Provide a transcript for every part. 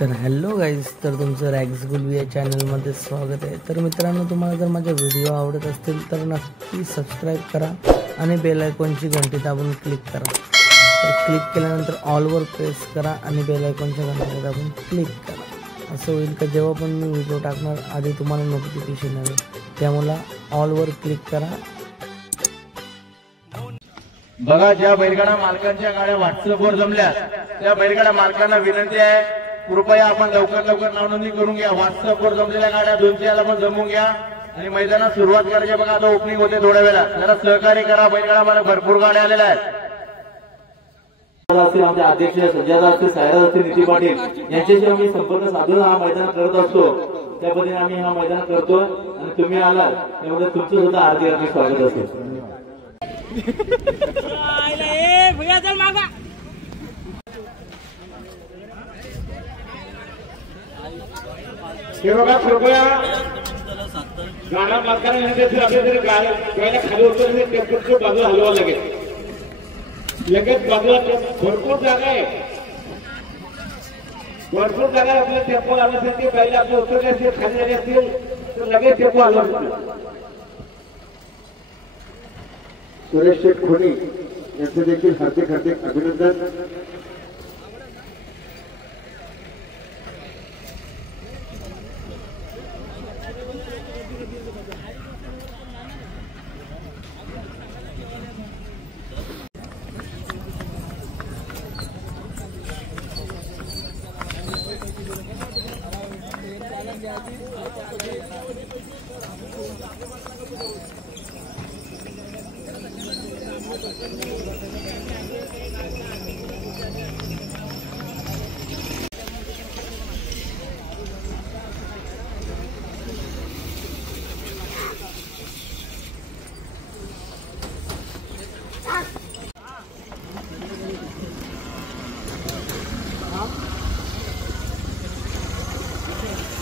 तर hello guys, तर तुमचं रॅग्स गुलवी या चॅनलमध्ये स्वागत आहे। तर मित्रांनो, तुम्हाला जर माझे व्हिडिओ आवडत असतील तर नक्की सबस्क्राईब करा आणि बेल आयकॉनची घंटी दाबून क्लिक करा। तर क्लिक केल्यानंतर ऑलवर प्रेस करा आणि बेल आयकॉनच्या घंटी दाबून क्लिक करा। असं होईल का जेव्हा पण मी व्हिडिओ टाकणार आधी तुम्हाला नोटिफिकेशन येईल, त्यामुळे ऑलवर क्लिक करा। बघा, ज्या बैलगाडा मालकांच्या गाड्या व्हॉट्सअपवर जमल्या त्या बैलगाडा मालकांना विनंती आहे, कृपया आपण लवकर नाव नोंदणी करून घ्या। व्हॉट्सअपवर जमलेल्या गाड्या 2-4 पण जमवून घ्या आणि मैदानात सुरुवात करायची। बघा, आता ओपनिंग होते थोड्या वेळा, जरा सहकार्य करा। बैलगाडा मालक भरपूर गाड्या आलेल्या आहेत। आमचे अध्यक्ष संजय असतील, सायरा असतील, निती पाटील यांच्याशी आम्ही संपर्क साधून हा मैदान करत असतो। त्या पद्धतीने आम्ही हा मैदान करतो आणि तुम्ही आलात त्यामुळे तुमचं सुद्धा हार्दिक स्वागत असेल। बघा, कृपया गाडा मालकांना गाड्या खाली उतरले टेम्पोची बाजूला हलवा लागेल। लगेच बाजूला भरपूर जागा आहे, आपल्या टेम्पो लावण्यासाठी पहिले आपले उतरले असतील, खाली झाले असतील तर लगेच टेम्पो हलवा। सुरेश शेठ खोनी यांचे देखील हार्दिक अभिनंदन।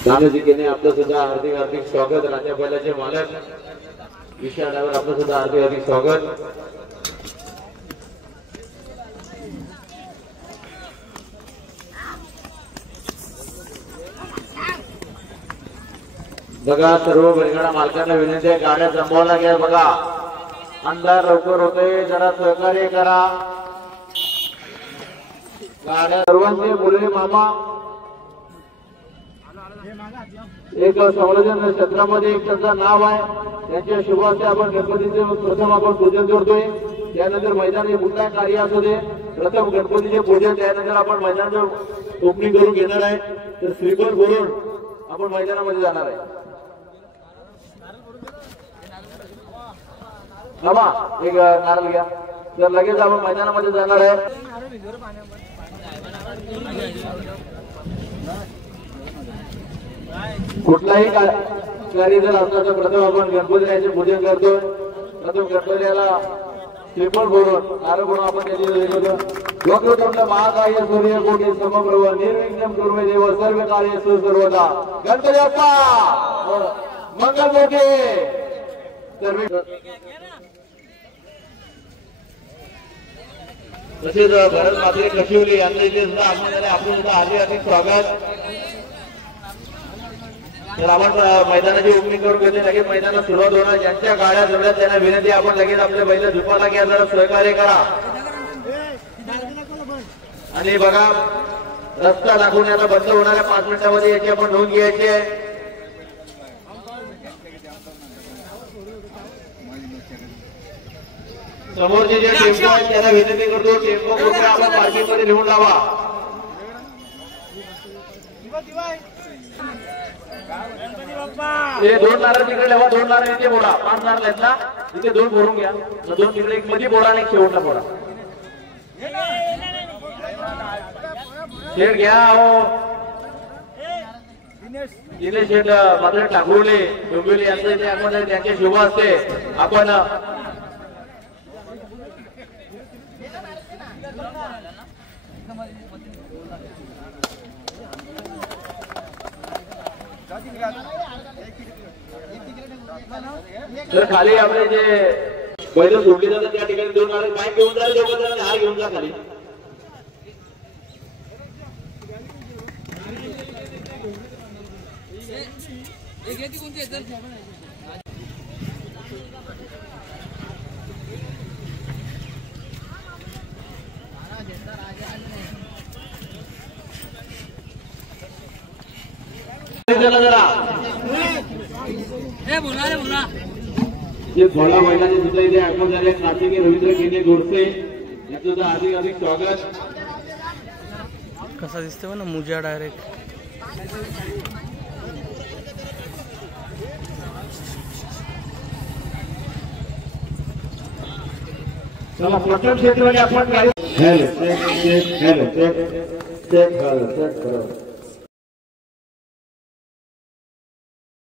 दादाजीने आपलं सुद्धा हार्दिक स्वागत। राजा बैलाचे मालक विषयावर आपलं सुद्धा हार्दिक स्वागत। बघा, सर्व बैलगाडा मालकांना विनंती आहे, गाड्या जमवायला लागेल। बघा, अंधार लवकर होतोय, जरा सहकार्य करा। गाड्या सर्वांचे बोलले मामा एक संवर्धन क्षेत्रामध्ये एक त्यांचं नाव आहे, त्यांच्या शुभार्थे आपण गणपतीचे प्रथम आपण पूजन करतोय। त्यानंतर मैदानी कुठला कार्य असू दे, प्रथम गणपतीचे पूजन, त्यानंतर आपण मैदानाचं ओपनिंग करून घेणार आहे। तर श्रीफळ बोलून आपण मैदानामध्ये जाणार आहे। एक नारळ घ्या, तर लगेच आपण मैदानामध्ये जाणार आहे। कुठलाही कार्य जर असलं तर प्रथम आपण गणपतीचे पूजन करतो। प्रथम गणपतीला श्रीफळ बोलून नारळ बोलून आपण त्याची महाकाय सूर्य कोटी समप्रभ निर्विघ्नं कुर्मे देव सर्व कार्य सुसर्वदा गणपती बाप्पा मंगल मूर्ती। तसेच भरत मात्रे कशिवली यांचं इथे सुद्धा आपण आपलं सुद्धा हार्दिक स्वागत। तर आपण मैदानाची ओपनिंग करून घेतली, लगेच मैदानात सुरुवात होणार। ज्यांच्या गाड्या जमल्या त्यांना विनंती, आपण लगेच आपल्या बैल झुपाला घ्या, जरा सहकार्य करा। आणि बघा, रस्ता दाखवून आता बंद होणाऱ्या 5 मिनिटांमध्ये याची आपण नोंद घ्यायची आहे। समोरचे जे टेम्पो आहेत त्यांना विनंती करतो, टेम्पो कृपया आपण पार्किंग मध्ये नेऊन लावा। हे 2 नारळ तिकडे लावा, 2 नारळ इथे बोडा, 5 नारळ आहेत ना, इथे 2 भरून घ्या। 2 तिकडे, एक मध्ये बोडा आणि एक शेवटला बोडा। शेठ घ्या, हो दिनेश शेठ मात्र ठाकूरले डोंबिवली यांचं इथे आपण त्यांचे शुभ असते। आपण तर खाली आपले जे बैल सोडली जातात त्या ठिकाणी 2 नारळ माईक घेऊन जा, दोघं जण हार घेऊन जा खाली। जे 16 महिन्याचे सुद्धा इथे आगमन झाले कार्तिकी रवींद्र केने गोडसे यांचं सुद्धा अधिक अधिक स्वागत. कसा दिसतोय ना मुजा डायरेक्ट. चला प्रथम क्षेत्रामध्ये आपण गाडी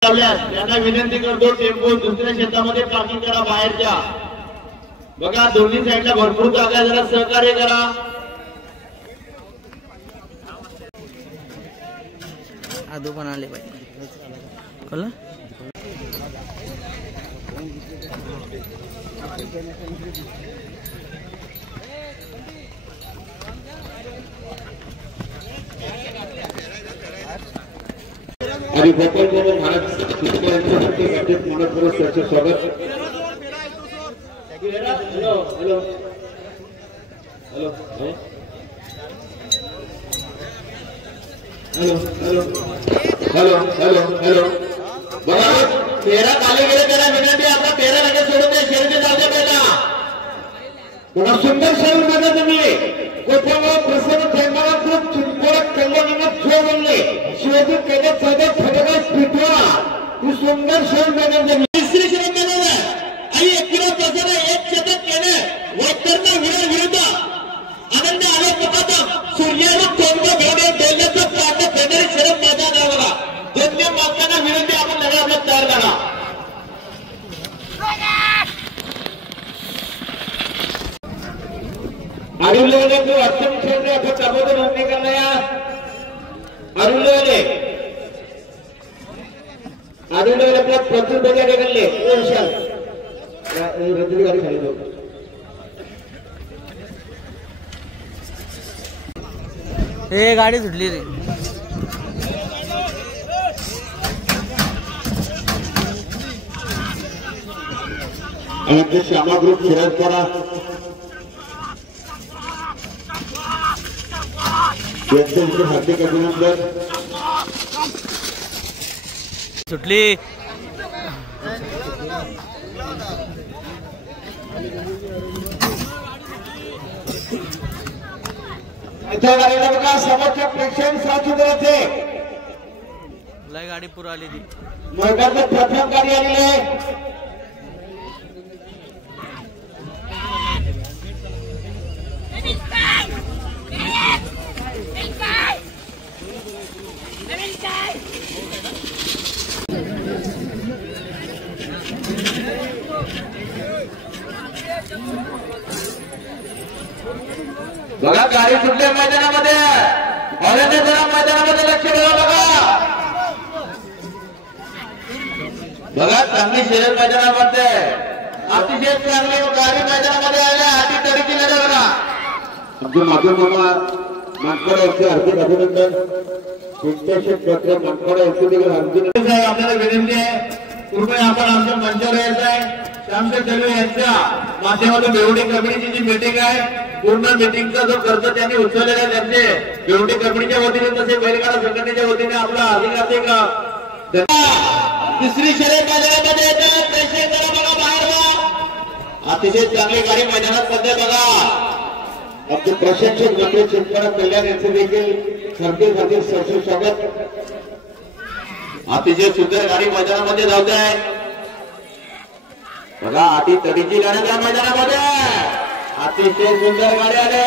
त्यांना विनंती करतो टेम्पो दुसऱ्या शेतामध्ये पार्किंग करा बाहेरच्या. बघा दोन्ही साईडला भरपूर जागा आहे, जरा सहकार्य करा. आदू पण आले पाहिजे कळलं. आणि गोपाल बाबा महाराज शेतकऱ्यांच्या मनपूर्वक त्याचे स्वागत. Hello hello hello hello hello hello hello. बघा पेरा खाली गेले त्याला विनंती आपला पेरा लगेच सोडून द्या. शेरचे जाऊ द्या पहिला. बघा सुंदर शहर मध्ये तुम्ही गोपाळ प्रसन्न प्रेमाला खूप चिंतवत कल्याणात जो म्हणले शिवाजी केले सगळे फटकाच पिटवा. ही सुंदर शहर मध्ये तिसरी शहर मध्ये आई 1 किलो प्रसन्न 1 शतक केले वैतरता विरोध आनंद आले पदार्थ सूर्याला कोणतं भेडे डोल्याचं पाठ फेडरी शहर मैदान आहे. बघा दोन्ही मालकांना विनंती आपण लढा तयार करा. अरुण लोले को अष्टम क्षेत्र में अपन कबूतर रोकने करना यार. अरुण लोले अपना प्रचुर बजा के कर ले. रजनी गाड़ी खाली दो. हे गाडी सुटली रे. श्यामा ग्रुप शिरसपाडा हार्दिक अभिनंदन. सुटली. इथं गाडीला बघा समोरच्या प्रेक्षक साथ उभे राहते. लय गाडी पुरं आली ती. मैदानात प्रथम गाडी आलेली आहे. बघा गाडी सुटल्या मैदानामध्ये मैदानामध्ये लक्ष ठेवा. बघा चांगली शर्यत मैदानामध्ये अतिशय चांगली गाडी मैदानामध्ये आल्या. हाती तरीची लढा बघा. आमचे माधव मामा मानकडे यांचे हार्दिक अभिनंदन. पिंटेशेठ डॉक्टर मानकडे यांचे देखील हार्दिक. आपल्याला विनंती आहे कृपया आपण आमच्या मंचावर यायचं आहे. श्यामशेठ दलवे यांच्या माध्यमातून बेवडी कमिटीची जी मीटिंग आहे पूर्ण मीटिंगचा जो खर्च त्यांनी उचललेला आहे त्यांचे बेवडी कमिटीच्या वतीने तसे बैलगाडा संघटनेच्या वतीने आपला अधिक तिसरी शर्यत मैदानामध्ये येतात. प्रेक्षक जरा बघा बाहेर व्हा. अतिशय चांगली गाडी मैदानात सध्या बघा. आमचे प्रशिक्षक मंत्री शेतकरी कल्याण यांचे देखील सर्दी स्वागत. अतिशय सुंदर गाडी मैदानामध्ये धावत आहे. बघा अति तडीची लढत या मैदानामध्ये अतिशय सुंदर गाडी आले.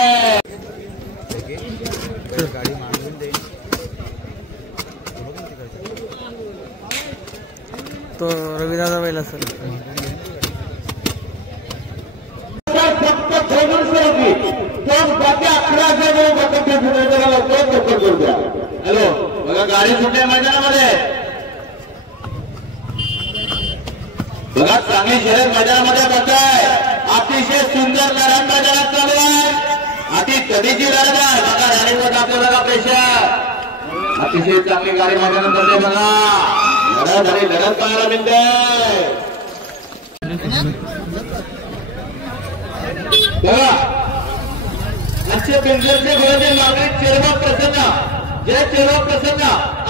तो रविदादा बैल असेल. फक्त हॅलो बघा गाडी सुटल्या मैदानामध्ये. बघा चांगली शर्यत मैदानामध्ये बघताय. अतिशय सुंदर लढत मैदानात चालू आहे. अति तडीची लढत आहे. बघा राणीपत आपल्या बघा प्रेशर अतिशय चांगली गाडी मैदानामध्ये बघा. लढत आणि लढत पाहायला मिळते. बघा आजच्या बिंदूचे गोळ्याचे नागरिक चेरवा प्रसन्न, जय चेरवा प्रसन्न,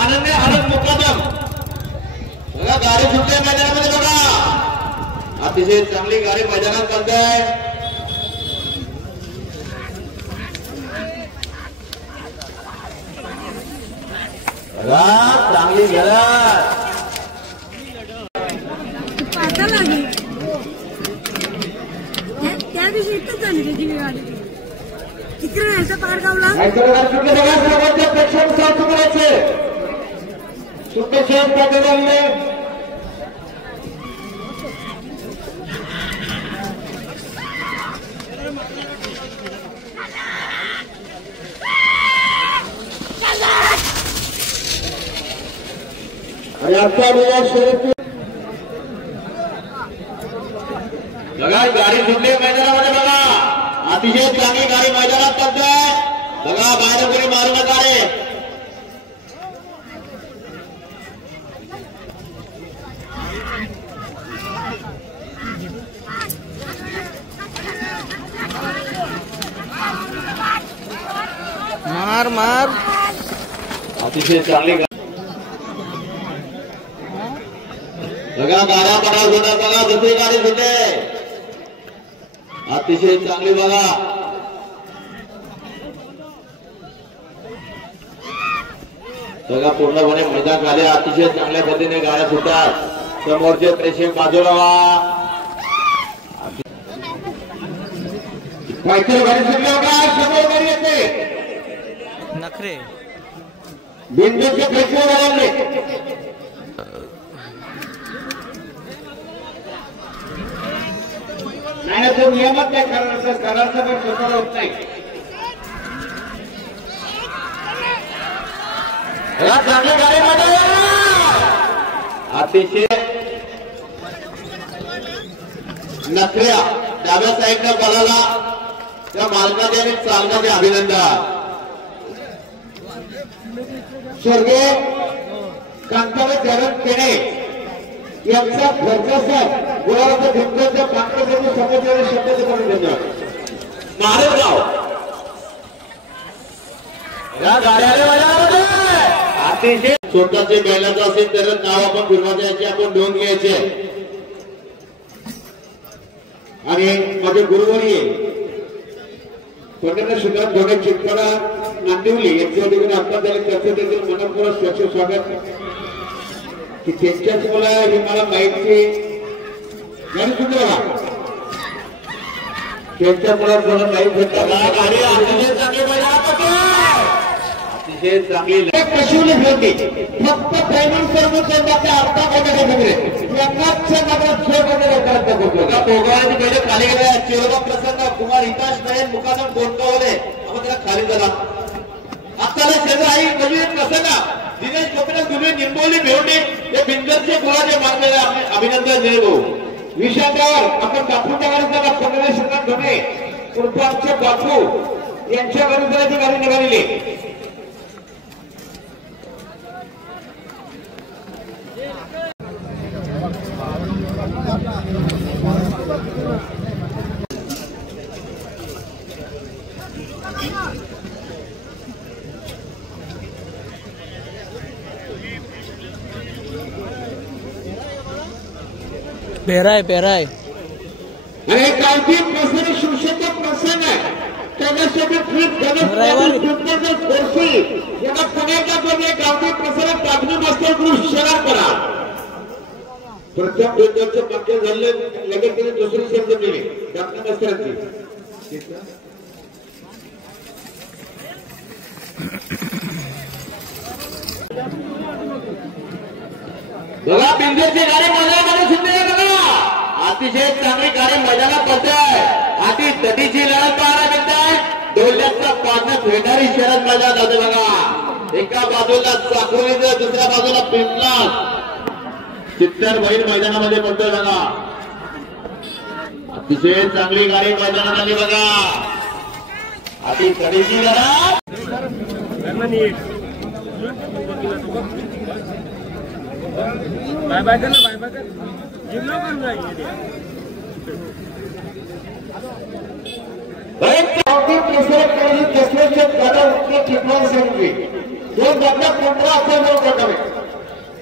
आनंद आनंद मुकादम. बघा गाडी सुटते मैदानामध्ये बघा. अतिशय चांगली गाडी मैदानात चालते. चांगली गरज त्या दिवशी इथंच झाली त्याची गाडी तिकडे राहायचं पारगावला. प्रेक्षक साथ करायचे सुपेश पाटील बघा गाडी सुटली मैदानामध्ये बघा. अतिशय चांगली गाडी मैदानात पडते बघा. बाहेर कोणी मारू नका रे. मार मार. अतिशय चांगली बघा. गाड्या पडा होतात बघा. दुसरी गाडी सुटे. अतिशय चांगली बघा. बघा पूर्णपणे मैदान झाले. अतिशय चांगल्या पद्धतीने गाड्या सुटतात. समोरचे प्रेक्षक बाजूला गाडी सुटली बघा. समोर गाडी येते. नखरे बिंदूचे प्रेक्षक वाढले. नाही तो नियमच नाही करायचं पण स्वतःला होत नाही. चांगली गाडी अतिशय नखऱ्या डाव्या साईडला बघायला त्या मालकाचे आणि चालकाचे अभिनंदन. स्वर्गीय कांताबाई धरण केणे यांचा घरचा गुलाबाच्या भिंतीच्या कांताबाई समजलेले शब्द करून देतात. मारेगाव या गाड्याला अतिशय स्वतःचे बैलाचं असेल तर नाव आपण फिरवायचे, याचे आपण नोंद घ्यायचे. आणि माझे गुरुवारी पंढरपूर शहरात धोरण चितपाडा नांदिवली यांच्या ठिकाणी आपण झाले त्याचं देखील मनपूर्वक स्वच्छ स्वागत की त्यांच्याच मला हे मला माहिती गाडी सुद्धा त्यांच्या मुलात मला माहिती गाडी अतिशय चांगली अतिशय चांगली कशी होती. फक्त फायनान्स कर्मचाऱ्यांच्या अर्धा वगैरे पोगाळ्याची पहिले खाली गेले. चेरोबा प्रसन्न कुमार हिताश नायक मुकादम गोंडवले आपण त्याला खाली झाला. आपल्याला शेजार आई म्हणजे प्रसन्न दिनेश गोपीनाथ दुबे निंबोली भेवणे हे बिंदरचे गुळाचे मानलेले अभिनंदन जय भाऊ. विषयावर आपण बापू नगरचा पंधरा श्रीनाथ धोणे उर्फ आमचे बापू यांच्या विरुद्धाची गाडी निघालेली. पेराय पेराय आणि गावठी प्रसन्न शिवसेनेचा प्रसंग आहे. त्याच्यासोबत याला पुण्याच्या मध्ये गावठी प्रसन्न टाकणी मास्टर ग्रुप शहरात करा. प्रथम दोनचे पक्के झाले लगेच त्याने दुसरी शब्द दिली टाकणी मास्तरांची. बघा बिंदूची गाडी मैदानामध्ये सुटली बघा. अतिशय चांगली गाडी मैदानात पडते. आधी तटीची लढत पाहायला मिळते. डोल्याचा पाण्यात भेटणारी शरद मैदान होते बघा. एका बाजूला चाकरीचं दुसऱ्या बाजूला पिंपला चित्तर बैल मैदानामध्ये पडतोय बघा. अतिशय चांगली गाडी मैदानात आली बघा. आधी तटीची लढत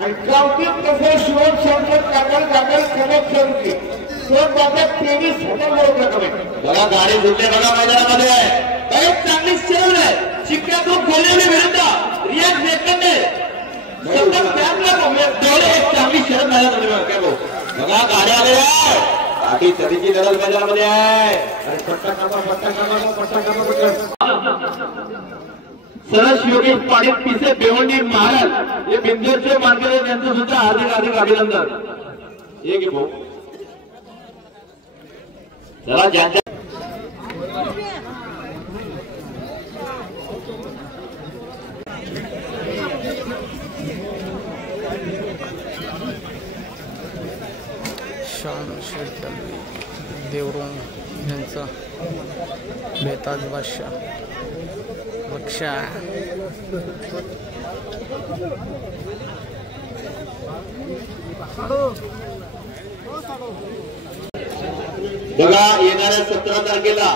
आणि गावठी कसं शिवण शंकर काकड काकड कनक शंकी दोन बाबा 23,000 रक्कम आहे. बघा गाडी सुटले बघा मैदानामध्ये एक चांगली सेव्ह आहे. शिक्का तो बोललेली विरुद्ध रियाज नेकंदे सतत त्यातला तेवढे एक चांगली शरद मैदानामध्ये काय भाऊ बघा गाड्या आलेल्या आधी तरीची लढत मैदानामध्ये आहे. पट्टा कामा सरस योगेश पाटील पिसे बेवंडी महाराज हे बिंदूरचे मानकरी यांचं सुद्धा हार्दिक अभिनंदन. एक भाऊ चला ज्यांच्या शान शेतल देवरुंग यांचा बेताज बादशाह लक्षा बघा येणाऱ्या 17 तारखेला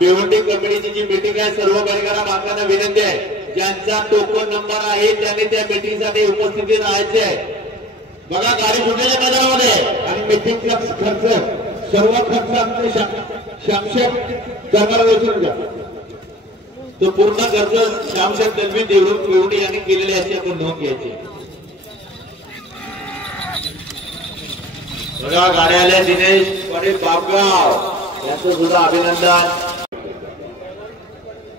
भिवंडी कमिटीची जी मीटिंग आहे सर्व कार्यकर्ता बांधवांना विनंती आहे ज्यांचा टोकन नंबर आहे त्यांनी त्या मीटिंगसाठी उपस्थिती राहायचे आहे. बघा गाडी सुटलेल्या मैदानामध्ये आणि मीटिंगचा खर्च सर्व खर्च आमचे शामशेठ करणार विचारून घ्या. तो पूर्ण खर्च श्यामशेठ दलवी देवरुंग यांनी केलेले अशी आपण नोंद घ्यायची. बघा गाड्या आल्या दिनेश पाटील बापगाव यांचं सुद्धा अभिनंदन.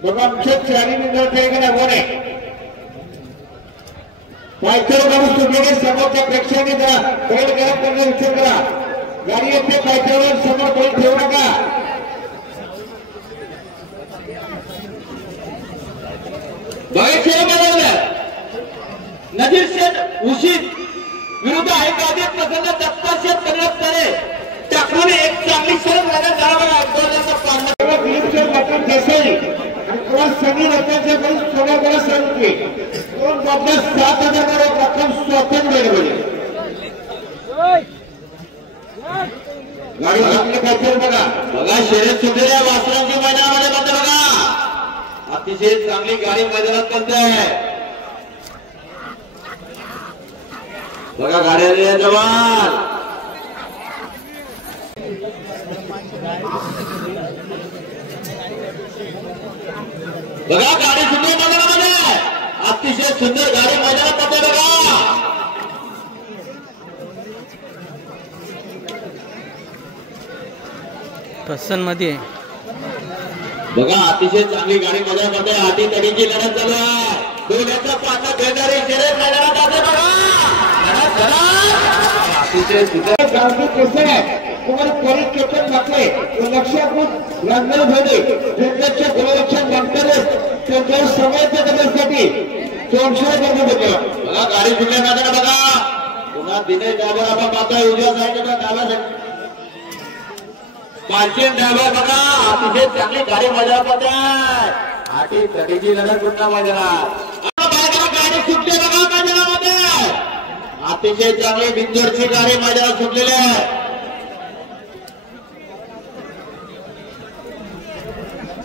बघा आमच्या चारी निघाले आहे पायथ्यावर गाडी सुटलेली समोरच्या प्रेक्षकांनी जरा बैल गरम करण्याचा विचार करा. गाडी येते पायथ्यावर समोर बैल ठेवू नका. नजीर शेठ उशीत विरुद्ध आहे कादे प्रसन्न दत्ता शेठ कन्यास्तारे टाकून एक चांगली शरद मैदान मटन देसाई आणि सनी रत्नाच्या बैल सोन्याकडे सांगते दोन बाबा 7,000 रक्कम स्वतः मिळवली. गाडी आपल्या पायथ्यावर बघा बघा शर्यत सुटलेल्या वासरांची मैदानामध्ये बंद बघा अतिशय चांगली गाडी मैदानात बंद आहे. बघा गाड्या जवान बघा गाडी सुंदर मैदानामध्ये अतिशय सुंदर गाडी मैदानात बंद बघा. प्रसन्न मध्ये बघा अतिशय चांगली गाडी मैदानामध्ये हाती तडीची लढत चालू आहे. दोन्हीचा पाठा घेणारी शर्यत मैदानात आहे बघा. अतिशय सुंदर गावठी कसं आहे तुम्हाला परिचय लागले लक्षात लागणार झाले त्यांच्या गुणरक्षण मागताना त्यांच्या समयाच्या करण्यासाठी 400 गर्दी होते. बघा गाडी सुटल्या मैदानात बघा पुन्हा दिनेश ड्रायव्हर आपण पाहतोय उजव्या साईडला डाव्या साईड पाचशेन ड्रायव्हर बघा अतिशय चांगली गाडी मैदानात आहे. हाती तडीची लढत पुन्हा मैदानात गाडी सुटली बघा मैदानामध्ये अतिशय चांगली बिंदूरची गाडी मैदानात सुटलेली आहे.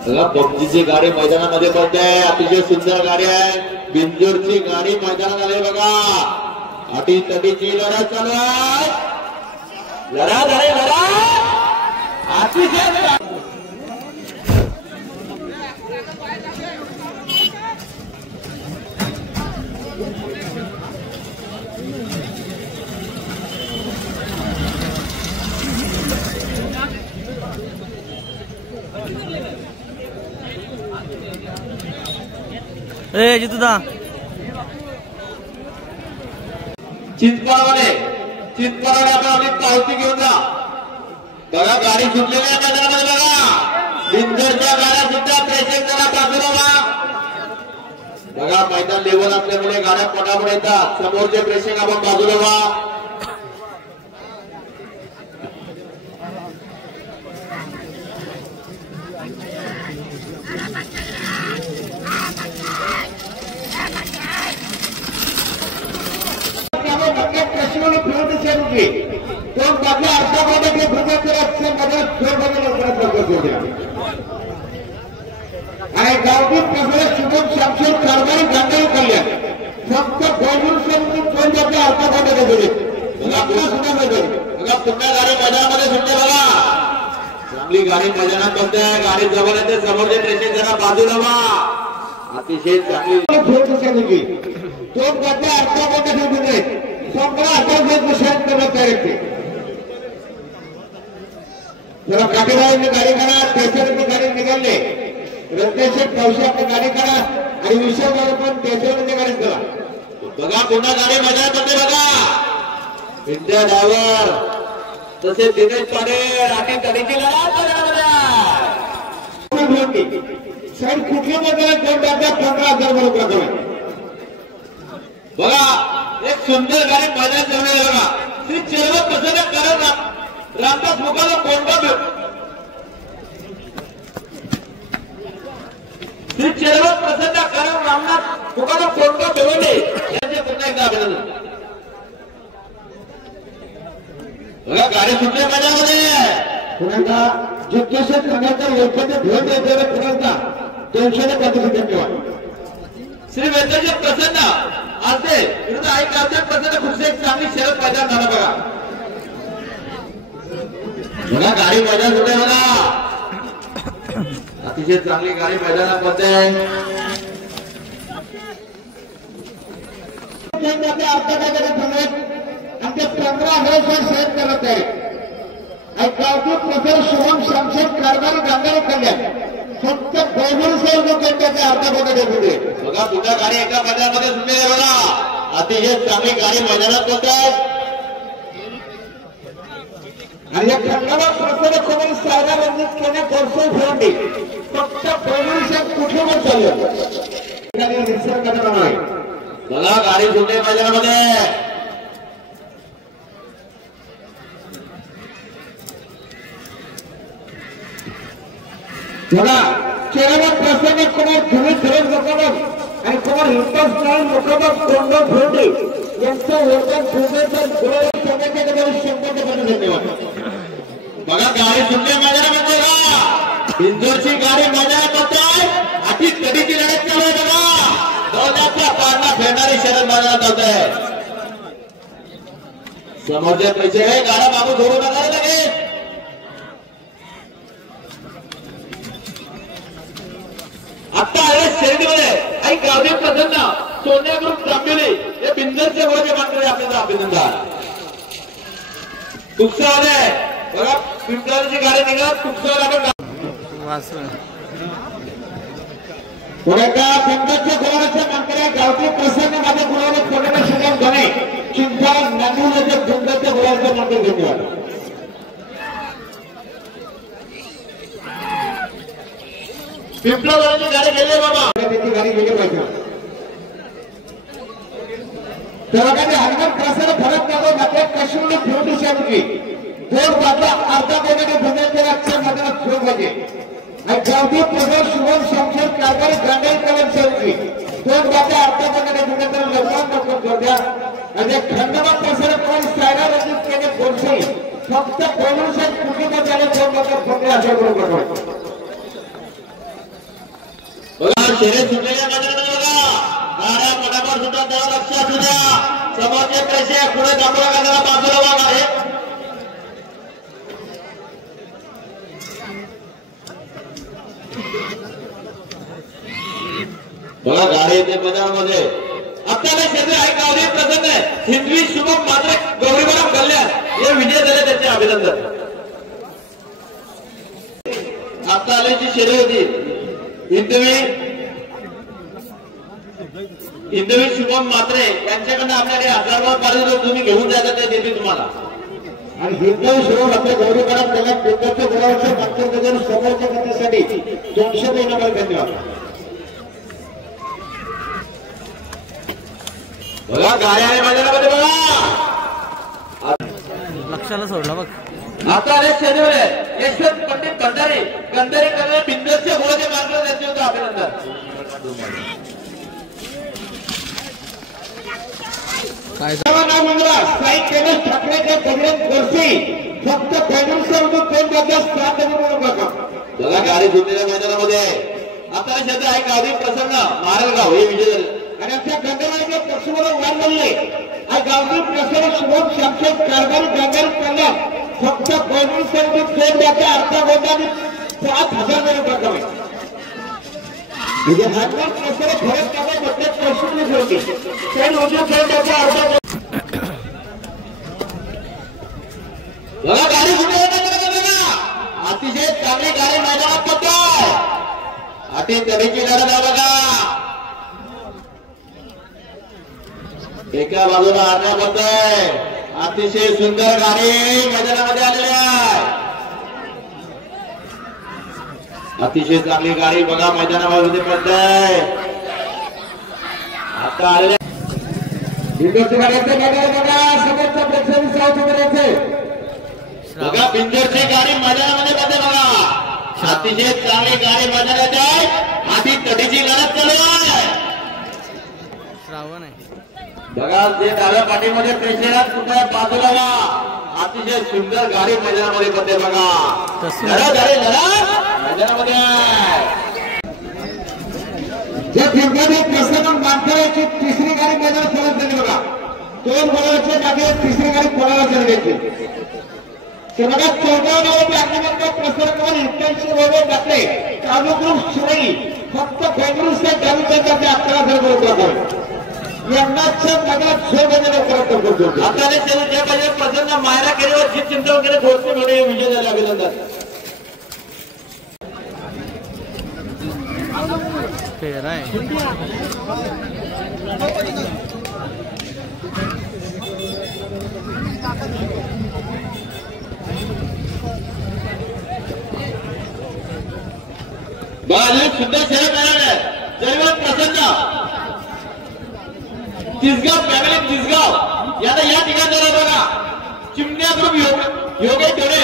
बघा पबजीची गाडी मैदानामध्ये पडते आहे. अतिशय सुंदर गाडी आहे. बिंदूरची गाडी मैदानात आली बघा. अटी तटीची लढत चालू आहे. लढत आहे लढत अतिशय जितूदा चिंचपाडावाले आपण आपली पावती घेऊन जा. बघा गाडी सुटलेली आहे मैदानामध्ये बघा. बिंदूरच्या गाड्या सुद्धा प्रेसिंग करा बाजूला व्हा. बघा मैदान लेवल असल्यामुळे गाड्या पटापट येतात. समोरचे प्रेसिंग आपण बाजूला व्हा. प्रश्न कोणी फिरवते शेवटी तो बाजू अर्धा बाजू भूमिकेला मदत आणि गावठी प्रसार शुभम शामशेर कारभारी गांधारी कल्याण फक्त गोलून समजून दोन जागा अर्धा बाजू दिले आपल्याला सुद्धा मिळतो बघा पुन्हा गाडी मैदानामध्ये सुटते बघा चांगली गाडी मैदानात बनते गाडी जवळ येते समोरच्या ट्रेसिंग जरा बाजूला वा अतिशय चांगली तो बाजू अर्धा बाजू दिले संपूर्ण अर्धा बाजू शांत करत आहे जरा काटेगावांनी गाडी करा स्टेशनची गाडी निघाले रत्नेश्वर पावशी आपली गाडी करा आणि विषय पण स्टेशनची गाडी करा बघा पुन्हा गाडी मैदानात होते बघा इंडिया ड्रायव्हर तसे दिनेश पाटील राठी तडीची साईड कुठल्या मैदानात कोण टाकतात 15,000 बरोबर बघा एक सुंदर गाडी मैदानात जमले बघा श्री चेरवत बसवल्या कारण रामदास मुखाला कोणता श्री चेरवत प्रसन्न कारण रामनाथ मुखाला कोणता बेवडे यांचे पुन्हा एकदा अभिनंदन बघा गाडी सुटल्या मैदानामध्ये पुन्हा जिज्ञासा करण्याचा योग्य भेट देणारे पुन्हा 235 श्री वेंकटेश प्रसन्न आलते विरुद्ध आई कार्तिक प्रसन्न खुर्शी एक चांगली शर्यत मैदान झाला बघा बघा गाडी मैदान सुटले बघा अतिशय चांगली गाडी मैदानात बनते आणि ते 15,000 सेट करत आहे गावठी प्रसार शुभम शामशेर कारभारी गांधारी कल्याण फक्त 200 लोकांचे अर्धा बघा बघा पुन्हा गाडी एका मैदानामध्ये सुटलेली आहे बघा अतिशय चांगली गाडी मैदानात बनतात आणि या खंडाला प्रसार करून सायरा रंजित केल्या कोर्सो फिरवली फक्त 200 कुठे चालू बघा गाडी सुटली मैदानामध्ये बघा चेहऱ्यावर प्रसन्न कुमार धुळे धरण मुखाबत आणि कुमार हिंपास नाळ मुखाबत कोंडो फिरवली यांचं योगदान भूमेचं गुरु सगळ्यांच्या 100% धन्यवाद बघा गाडी सुटल्या मैदानामध्ये बघा इंदोरची गाडी मैदानात होते आधी कधीची लढत चालू आहे बघा दोन्याचा पारणा फेडणारी शर्यत मैदानात होत आहे समोरच्या पैसे गाडा बाबू धोरू नका लगेच आता आले शर्यतीमध्ये काही गावडे प्रसन्न सोन्या ग्रुप ब्राह्मणी हे बिंदरचे वळके मानणारे आपल्याला अभिनंदन तुमच्यामध्ये बघा पिंपळाची गाडी निघाल तुमच्यावर आपण पुण्याच्या बिंदरच्या गुणाच्या मानकऱ्या गावठी प्रसन्न माझ्या गुणाने कोणाला शिकवून गणे चिंता नांदूरच्या बिंदरच्या गुणाच्या मानकर धन्यवाद पिंपळाची गाडी गेली बाबा त्याची गाडी गेली पाहिजे तेव्हा काही हनुमान प्रसार फरक लागून आपल्या कशून फिरवली शाळेची दोन बाजूला अर्धा बोगडे भूमिकेच्या राजच्या मैदानात फिरव पाहिजे आणि गावठी प्रसार शुभम शामशेर कारभारी गांधारी कल्याण शाळेची दोन बाजूला अर्धा बोगडे भूमिकेला लवकर करू द्या आणि खंडोबा प्रसार करून सायरा रंजित केले कोणते फक्त 200 कुटुंब झाले दोन बाजूला फक्त अशा बरोबर बघा शर्यत सुटलेल्या मैदानामध्ये बघा गाड्या पटापट सुटतात त्याला लक्ष असू द्या समोरचे पैसे पुढे दाखवला का जरा बाजूला वाग आहे बघा गाडी येते मैदानामध्ये आपल्याला शेती आहे गावडी प्रसन्न आहे हिंदवी शुभम मात्र गौरीबराव कल्याण हे विजय झाले त्याचे अभिनंदन आता आल्याची शर्यत होती हिंदवी शुभम मात्रे यांच्याकडनं आपल्याकडे 1000 पारितोषिक तुम्ही घेऊन जायचं ते देते तुम्हाला आणि हिंदवी शुभम आपल्या गौरीबराव कल्याण बिंदरच्या गुणाच्या मागच्या समोरच्या गतीसाठी 200 देण्याबद्दल धन्यवाद बघा गाड्या आहे मैदानामध्ये बघा लक्षाला सोडला बघ आता आले शनिवार यशवंत पंडित भंडारी गंधारी कल्याण बिंदरच्या गुणाचे मार्ग त्यांचे होते अभिनंदन साई केदार ठाकरेचे बजरंग गोरसी फक्त फायनल सर्व कोण बद्दल 7 म्हणून बघा. बघा गाडी सुटलेल्या मैदानामध्ये आता सध्या आहे गावी प्रसन्न मारलगाव हे विजय झाले आणि आमच्या गंगावाडीच्या पक्षावर वाढ झाली आहे. गावठी प्रसन्न शुभम शामशेठ कारभारी गंगारी कल्याण फक्त फायनल सर्व कोण बद्दल अर्धा गोंडाने 5000 रक्कम आहे. म्हणजे हातवर प्रसन्न फरक टाका बद्दल प्रश्न होते त्या रोजी कोण बद्दल अर्धा बघा गाडी कुठे अतिशय चांगली गाडी मैदानात पडतोय. अटी तरीची लढत आहे बघा. एका बाजूला आरण्याबद्दल अतिशय सुंदर गाडी मैदानामध्ये आलेली आहे. अतिशय चांगली गाडी बघा मैदानामध्ये पडतंय. आता आलेल्या बघा बिंदूरची गाडी मैदानामध्ये पडते बघा. अतिशय चांगली गाडी मैदानात आहे. आधी तडीची लढत चालू आहे. श्रावण आहे बघा जे डाव्या पाठीमध्ये प्रेशरात कुठे बाजूला वा. अतिशय सुंदर गाडी मैदानामध्ये पडते बघा. लढत झाली लढत मैदानामध्ये ज्या ठिकाणी प्रसन्न मानकरांची तिसरी गाडी मैदानात सोडत झाली बघा. 2 बॉलरच्या जागेवर तिसरी गाडी कोणाला चढवायची ते बघा. 14 गावाच्या आक्रमणात प्रसन्न 81 ओव्हर टाकले. कामग्रुप शिवाई फक्त बेंगळूरच्या डावीच्या जागे 11,000 रुपये यंदाच्या मैदानात 6 करतो. आता जे पाहिजे प्रसन्न मायरा केलीवर जीत चिंता वगैरे घोषणे होणे विजय झाले. अभिनंदन. फेरा आहे बाजू सुद्धा शहर मिळाले जैवन प्रसन्न तिसगाव फॅमिली तिसगाव याला या ठिकाणी बघा. चिमण्या ग्रुप योगेश डोळे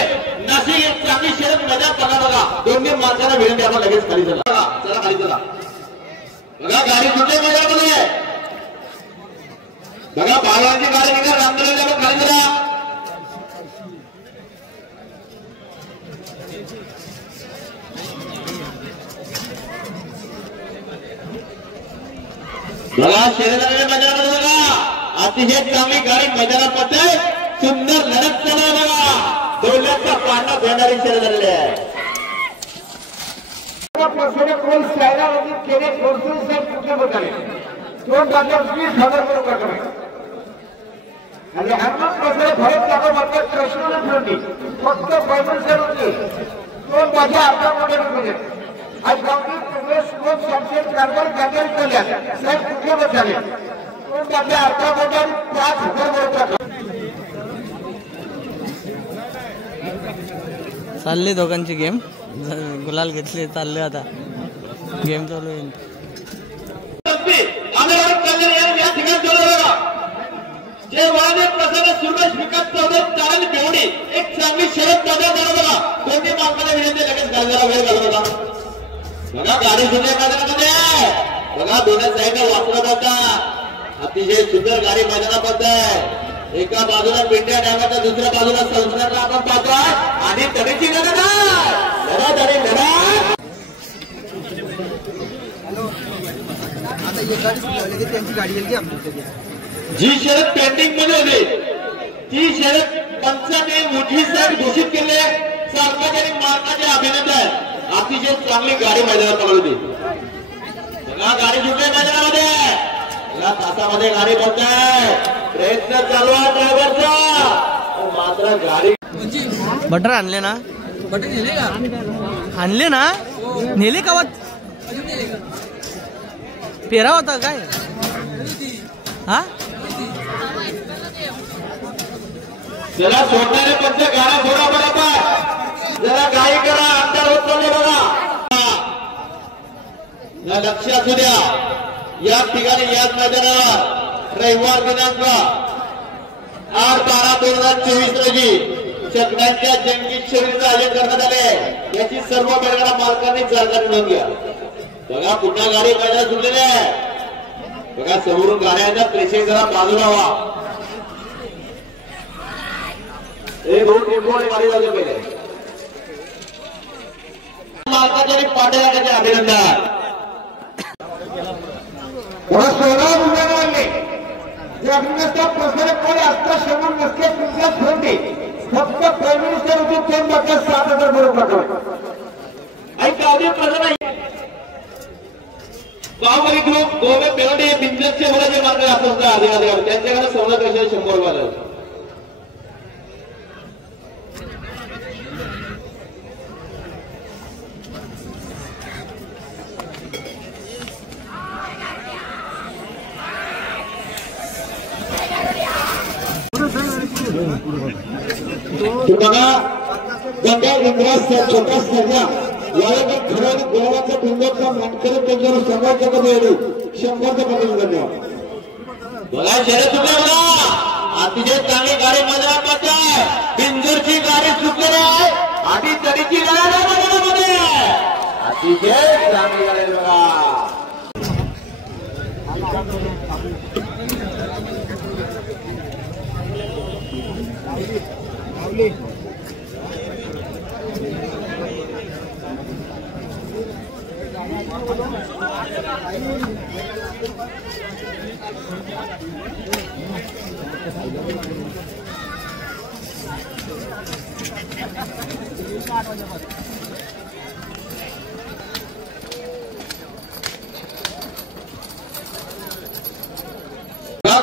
नाशिक एक चांगली शहर मजा बघा बघा. दोन्ही माणसांना विनंती आपण लगेच खाली चला चला खाली चला. बघा गाडी कुठे मैदानामध्ये बघा. बाळांची गाडी निघा रामदेवला आपण खाली चला. बघा शहराच्या मैदानामध्ये बघा अतिशय चांगली गाडी मैदानात पडते. सुंदर लढत चालू आहे बघा. डोल्याचा पांडा भेटणारी शहर झालेली आहे. कोण सायला केले कोणते साहेब कुठे बघाले 20,000 रुपये आणि हनुमान प्रसाद भरत टाका मात्र कृष्णाला ठेवली फक्त 500 होती. 2 माझ्या अर्धा रुपये आज गावठी काँग्रेस कोण शामशेठ कारभार गंगारी कल्याण साहेब कुठे बघाले 2 माझ्या अर्धा 5,000 रुपये चालले दोघांची गेम. गुलाल घेतले चालले आता गेम चालू आहे. या ठिकाणी जे वाहने प्रसन्न सुरेश विकास चौधरी चाल बेवडी एक चांगली शरद दादा बघा. दोन्ही मालकाला विनंती लगेच गाडीला वेळ घालू बघा. बघा गाडी सुद्धा मैदानामध्ये बघा. दोन्ही साईडला वाचलं जातात. अतिशय सुंदर गाडी मैदानामध्ये आहे. एका बाजूला पेंड्या डॅमाच्या दुसऱ्या बाजूला संस्कारला आपण पाहतोय आणि तडीची लढत लढत आणि लढत. जी शरद पेंडिंग मध्ये होती ती शरद पंचाने मोठी साहेब घोषित केले. सार्वजनिक मार्गाचे अभिनंदन. अतिशय चांगली गाडी मैदानात पडली होती. गाडी जुटली मैदानामध्ये. या तासामध्ये गाडी पडते. प्रयत्न चालू आहे ड्रायव्हरचा मात्र गाडी. बटर आणले ना आणले ना नेले का पेरा होता काय हा. त्याला सोडणारे पंच गाडा थोडा बरोबर जरा गाडी करा. अंतर होत चालले बघा. लक्ष असू द्या. या ठिकाणी याच मैदानावर रविवार दिनांक 8/12/2024 रोजी चकड्यांच्या जंगीत शर्यतीचं आयोजन करण्यात आले. याची सर्व बैलगाडा मालकांनी जानकारी नोंद घ्या. बघा पुन्हा गाडी मैदानात सुटलेली आहे. बघा समोरून गाड्यांचा प्रेशर जरा बाजूला व्हा. हे दोन टेम्पो आणि गाडी वाजले पहिले मालकाचे आणि पाटील अभिनंदन. सोळा मुलांनी जगन्नाथ प्रसार कोणी आत्ता श्रमण नसते तुमच्या फ्रंटी फक्त प्राईम मिनिस्टर होते 7,000 बरोबर आणि गाडी प्रसार बाहुबली ग्रुप गोवे पेरोडे बिंदसचे होण्याचे मार्ग असतात अधिकारी त्यांच्याकडे 100 वाला. बघा गंगा इंद्रास छोटा सर्जा याला घराने गोवाचा डोंगरचा मानकरी त्यांच्यावर समाजाचा वेळू 100चं पकडून धन्यवाद. बघा शरद सुटले बघा अतिशय चांगली गाडी मैदानात आहे. बिंजरची गाडी सुटलेली आहे आणि तडीची गाडी मैदानामध्ये अतिशय चांगली गाडी बघा.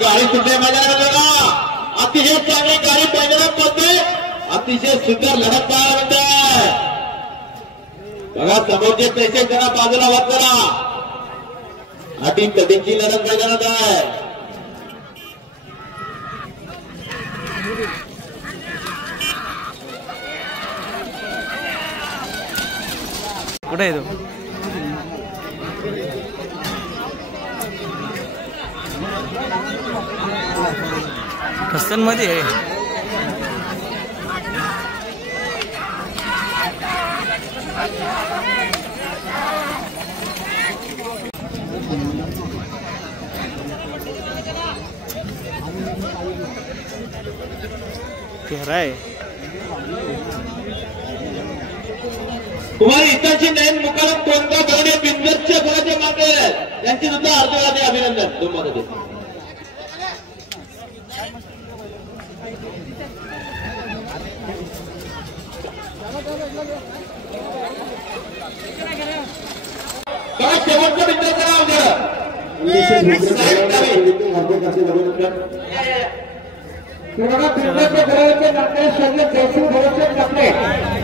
गाडी सुटले मैदानात बघा अतिशय चांगली गाडी मैदानामध्ये अतिशय सुंदर लढत पाहायला मिळते. बघा समोरचे पैसे जरा बाजूला वाद करा अटी तडीची लढत मैदानात आहे. कुठे आहे तो? मध्ये आहे. तेरा आहे. तुम्हाला इथाची नयन मुखाला कोणता गवडे बिंदसच्या गुणाचे मागे यांची सुद्धा अर्धवादी अभिनंदन. तुम्हाला शेवटचं मित्राचं नाव द्या.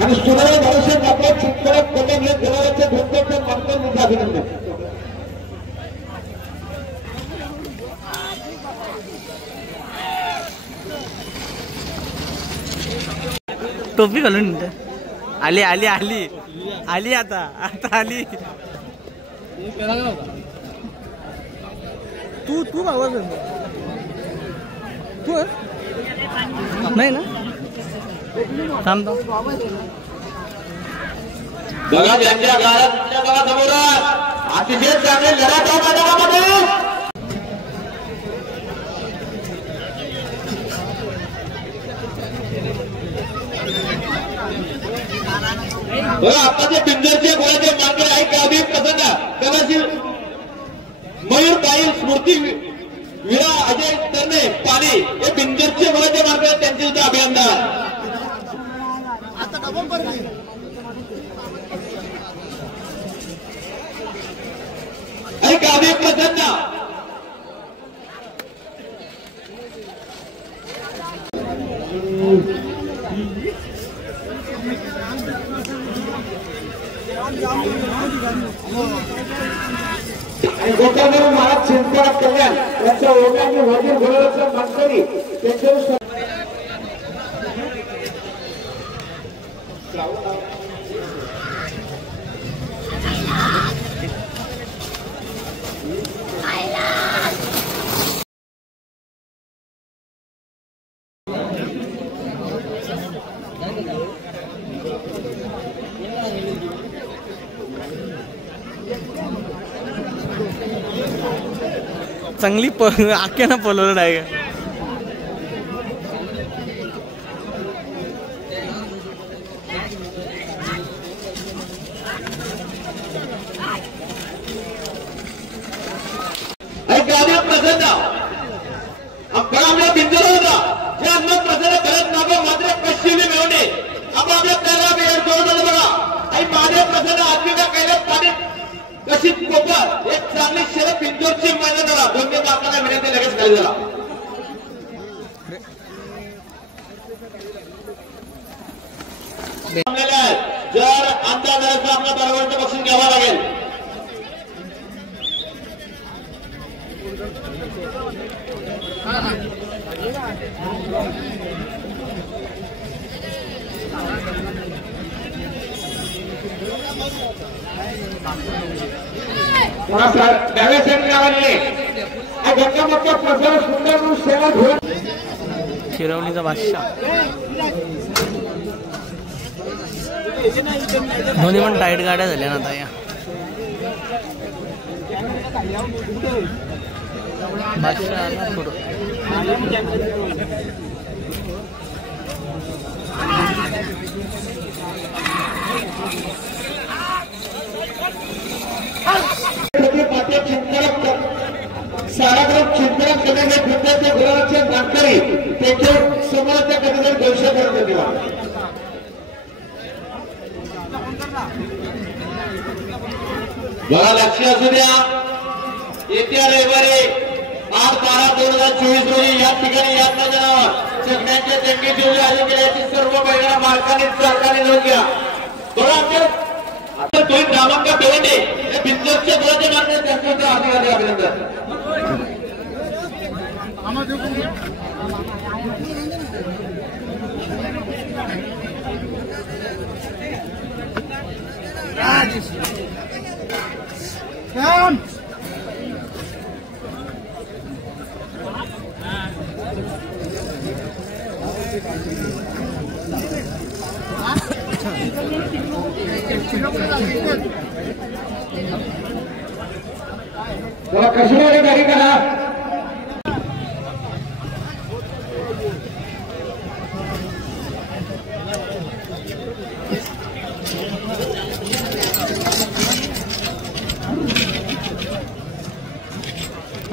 आणि सुरेश भरोसे आपल्या चित्रपट कोणी घराचे धोक्याचे मागचं मोठं अभिनंदन. टोपी घालून आली आली आली आली आता आता आली. तू तू बाबा तू नाही ना थांब बघा ज्यांच्या गाड्या बघा समोर अतिशय चांगले लढत मैदानामध्ये. बघा आताचे बिंदरचे गोळ्याचे मार्ग आहे गावी प्रसन्न कदाचित मयूर पाईल स्मृती विरा अजय तरणे पाणी हे बिंदरचे गोळ्याचे मार्ग आहेत त्यांचे सुद्धा अभिनंदन. आणि गावी प्रसन्न आणि गोपाळराव महाराज चिंता कल्याण यांच्या ओळखांनी वजीर घोडावरच्या मानकरी त्यांच्यावर चांगली आख्यानं पलवलं आहे का गाड्या प्रसन्न आपल्या बिंदू होता ज्या मग प्रसन्न करत नागो मात्र पश्चिमी मिळवणे आपण आपल्या त्याला जोडलं बघा आणि माझ्या प्रसन्न आत्मिका कैलास पाणी कशी कोपर एक चांगली शरद बिंदूची मैदान झाला दोन्ही मार्काला विनंती लगेच खाली झाला जर अंदाज झाला तर आपल्या बरोबरचं बक्षीस घ्यावं लागेल डाव्या साईड गावाने गंगा माता प्रसाद सुंदर सेवा घेऊन शिरवणीचा बादशाह दोन्ही पण टाईट गाड्या झाल्या ना आता या बादशाह पुढं चिंतन करण्याचे बुद्धाच्या गुरुचे जानकारी त्याच्या समोरच्या कधीतरी भविष्य करत किंवा मला लक्ष असू द्या येत्या रविवारी 8/12/2024 रोजी या ठिकाणी याच मैदानावर जगण्याच्या जंगी जोडले आयोजित केल्याची सर्व बैलांना मालकाने सरकारने नोंद घ्या बघा आता दोन नामांकन देवंडे या बिंदूच्या दोनच्या मार्गाने त्यांचं अधिकारी अभिनंदन कशी गाडी करा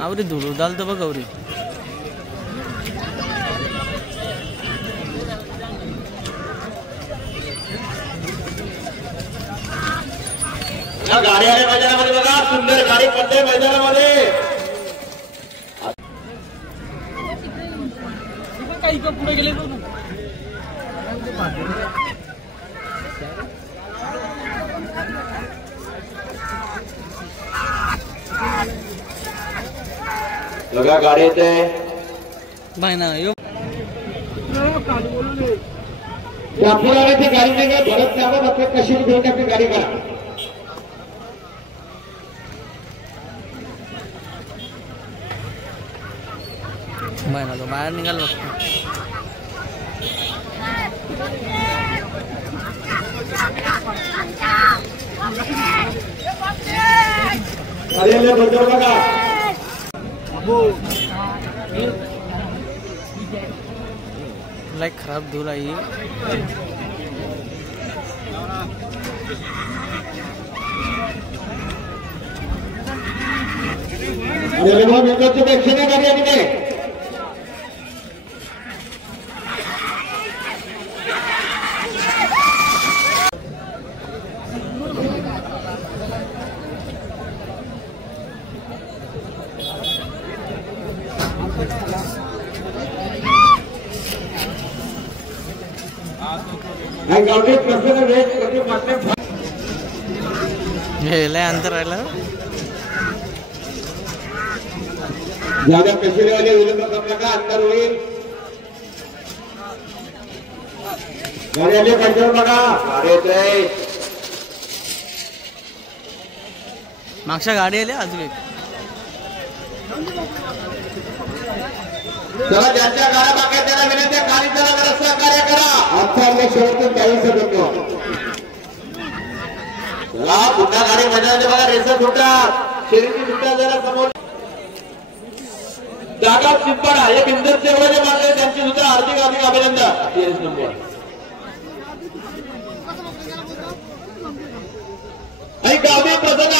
आवरी धुळू झालं बघ आवरी गाडी आल्या मैदानामध्ये बघा सुंदर गाडी पडते मैदानामध्ये काही पुढे गेले बघा गाडी येते बाय ना यो आपल्याला ती गाडी नाही का भरत त्यावर आपल्या कशी घेऊन आपली गाडी करा बाय ना तो बाहेर निघाल बघतो गाडी बरोबर बघा लाईक खराब धूल आई मित्राची प्रेक्षणीय गाडी आणि काय गावठी प्रसन्न वेळ कधी माध्यम हे लय अंतर राहिलं ज्यादा पेशवेवाले विलंब करू नका अंतर होईल गाडी आली कंट्रोल बघा गाडी येते मागच्या गाडी आली अजून एक चला ज्यांच्या गाड्या बाकी त्याला विनंती खाली चला जरा सहकार्य करा आजचा शेवटून 40 सेकंद चला पुन्हा गाडी मैदानात बघा रेसर सुटा शेरीची सुटा जरा समोर जागा सिंपाडा हे बिंदरचे एवढे मानले त्यांची सुद्धा हार्दिक अभिनंदन. 23 नंबर आणि गावी प्रसन्न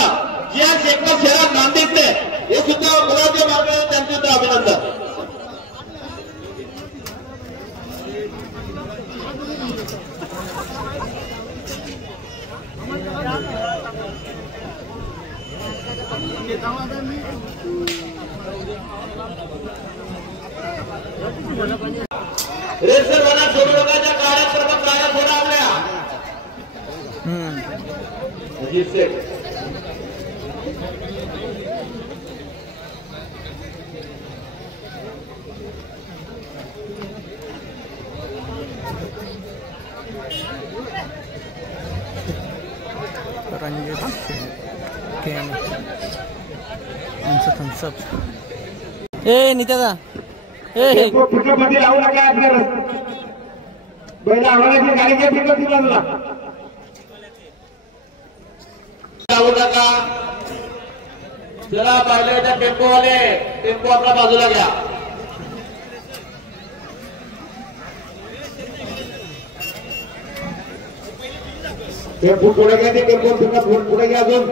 जे शेखर शहरात नांदेडचे हे सुद्धा गुलाबचे मार्ग त्यांचे सुद्धा अभिनंदन. रेसर वना सोडू लोकांच्या कार्यक्रमात गाड्या थोडा आपल्या अजित शेख ए नित्यादा ए पुढच्या लावू लागला आपल्याला पहिला आवाजाची गाडी घ्या पिकअप बाजूला लावू नका. जरा पाहिलं त्या टेम्पोवाले टेम्पो आपल्या बाजूला घ्या. टेम्पो पुढे घ्या. ते टेम्पो पिकअप पुढे घ्या. अजून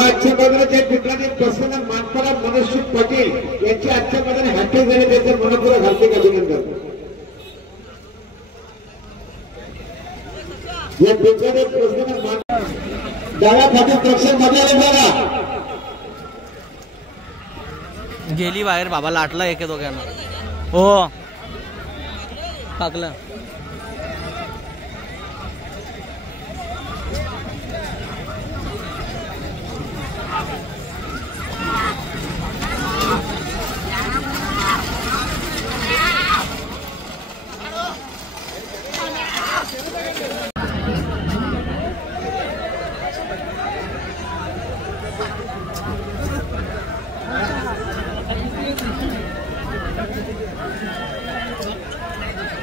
आजच्या मैदानाचे मित्रांनी प्रसन्न मानपाडा मनोज पाटील यांची आजच्या मैदानात हॅट्रिक झाली त्याचं मनपूर्वक हार्दिक अभिनंदन. या मित्राने प्रसन्न डाव्या फाटी प्रक्षण मध्ये आले बघा गेली बाहेर बाबा लाटला एके दोघांना. हो टाकलं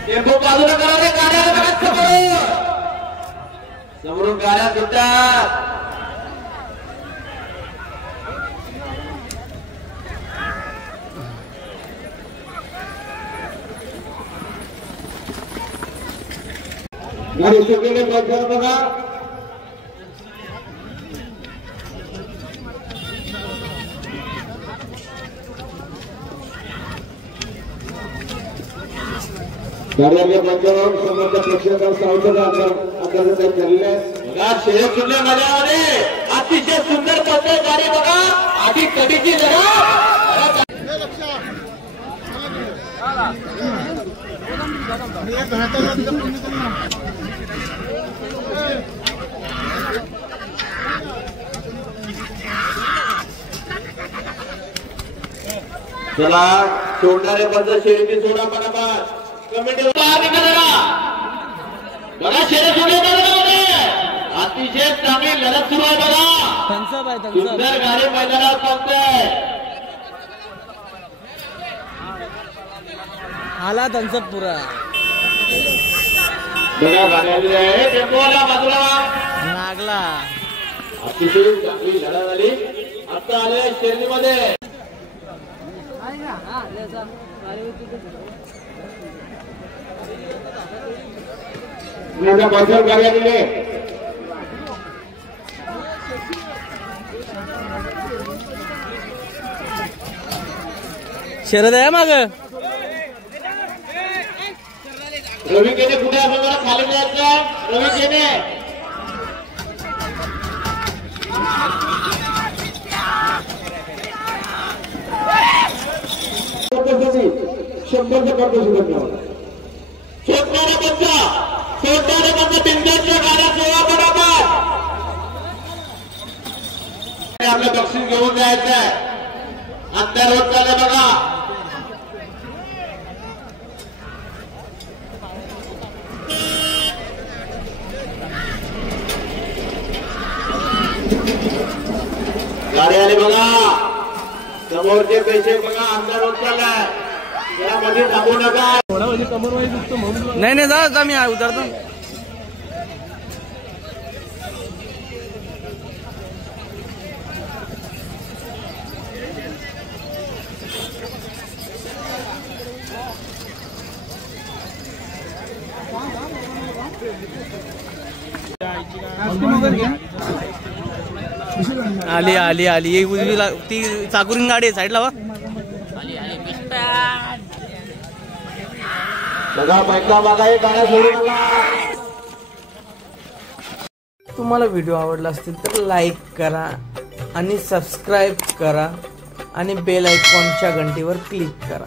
टेम्पो बाजूला करा रे. गाड्या समोरून गाड्या सुटतात. गाडी सगळे बघा बघा गाड्याच्या बंदरावर समोरच्या प्रेक्षकांना सावध आपल्याला काही चालले शेत सुटल्या माझ्यामध्ये अतिशय सुंदर पद्धत गाडी बघा. आधी कधीची जरा चला सोडणारे पद्धत शेती सोडा पटापट. कमिटी बघा शेत सोडले अतिशय चांगली लढत सुरू आहे बघा. थम्सअप आहे सुंदर गाडी मैदानात पोहोचते. आला थम्सअप पुरा बघा गाडी आहे टेम्पोला बाजूला लागला. अतिशय चांगली लढत झाली. आता आले शर्यतीमध्ये बाजार गाडी आलेली शरद आहे माग. रवी केने कुठे आपल्याला खाली जायचं. रवी केने 100% पार्टिसिपेट सोडणारे बंद बिंदरच्या गाड्या सोळा बरोबर आपलं बक्षीस घेऊन जायचं आहे. अंतर होत चाललंय बघा. गाडी आली बघा. समोरचे पैसे बघा अंतर होत चाललाय त्यामध्ये थांबू नका नाही नाही जा मी उतरतो. आली आली आली एक उजवी ती चाकुरीन गाडी आहे साईडला वा. बघा बायका बघा हे गाड्या सोडू नका. तुम्हाला व्हिडिओ आवडला असतील तर लाईक करा आणि सबस्क्राईब करा आणि बेल आयकॉनच्या घंटीवर क्लिक करा.